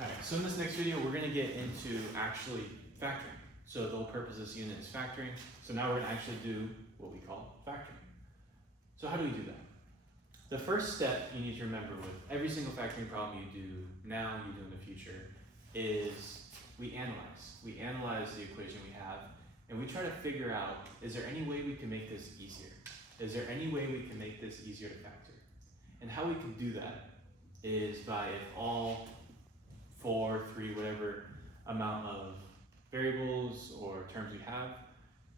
Alright, so in this next video, we're gonna get into actually factoring. So the whole purpose of this unit is factoring. So now we're gonna actually do what we call factoring. So how do we do that? The first step you need to remember with every single factoring problem you do now, you do in the future, is we analyze. We analyze the equation we have, and we try to figure out, is there any way we can make this easier? Is there any way we can make this easier to factor? And how we can do that is by if all 4, 3, whatever amount of variables or terms we have,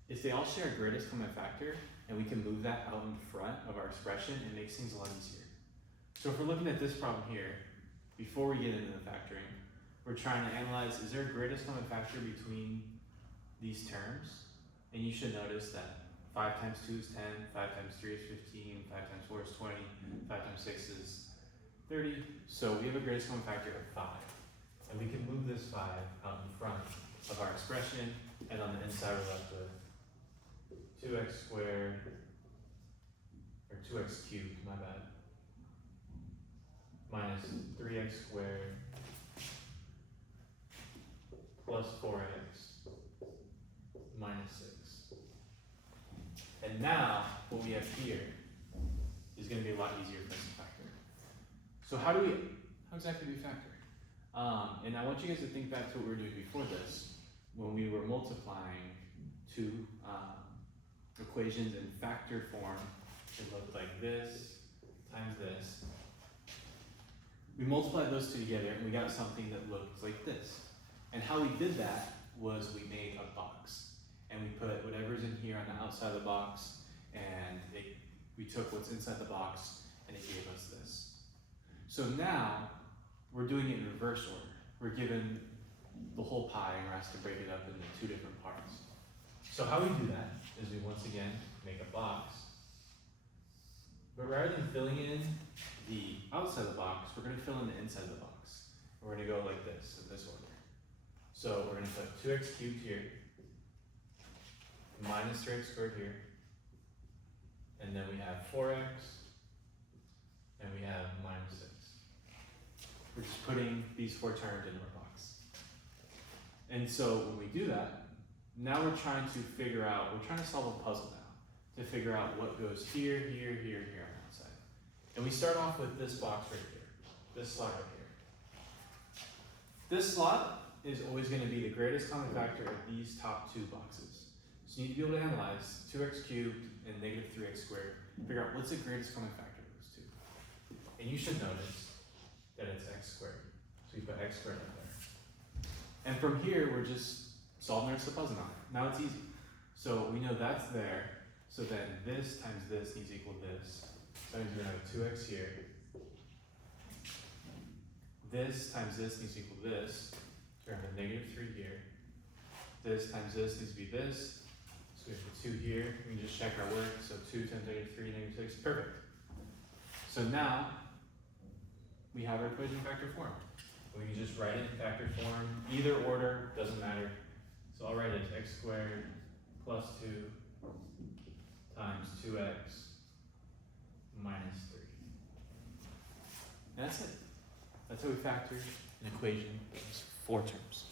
if they all share a greatest common factor, and we can move that out in front of our expression, it makes things a lot easier. So if we're looking at this problem here, before we get into the factoring, we're trying to analyze, is there a greatest common factor between these terms? And you should notice that 5 times 2 is 10, 5 times 3 is 15, 5 times 4 is 20, 5 times 6 is 30. So we have a greatest common factor of 5. And we can move this 5 out in front of our expression, and on the inside we're left with 2x squared, or 2x cubed, my bad, minus 3x squared, plus 4x, minus 6. And now, what we have here is going to be a lot easier for us to factor. So how exactly do we factor? And I want you guys to think back to what we were doing before this, when we were multiplying two equations in factor form. It looked like this times this. We multiplied those two together and we got something that looked like this. And how we did that was we made a box. And we put whatever's in here on the outside of the box, and we took what's inside the box and it gave us this. So now we're doing it in reverse order. We're given the whole pie and we're asked to break it up into 2 different parts. So how we do that is we once again make a box, but rather than filling in the outside of the box, we're going to fill in the inside of the box. We're going to go like this, in this order. So we're going to put 2x cubed here, minus 3x squared here, and then we have 4x, and we have minus 6. We're just putting these 4 terms into our box. And so when we do that, now we're trying to solve a puzzle now, to figure out what goes here, here, here, here on the outside. And we start off with this box right here, this slot right here. This slot is always going to be the greatest common factor of these top 2 boxes. So you need to be able to analyze 2x cubed and negative 3x squared, figure out what's the greatest common factor of those 2. And you should notice that it's x squared. So we put x squared up there. And from here, we're just solving the rest of the puzzle now. Now it's easy. So we know that's there. So then this times this needs to equal this. So that means we're going to have 2x here. This times this needs to equal this. So we're going to have a negative 3 here. This times this needs to be this. So we have the 2 here. We can just check our work. So 2 times negative 3, negative 6. Perfect. So now we have our equation in factor form. We can just write it in factor form. Either order, doesn't matter. So I'll write it as x squared plus 2 times 2x minus 3. And that's it. That's how we factor an equation that has 4 terms.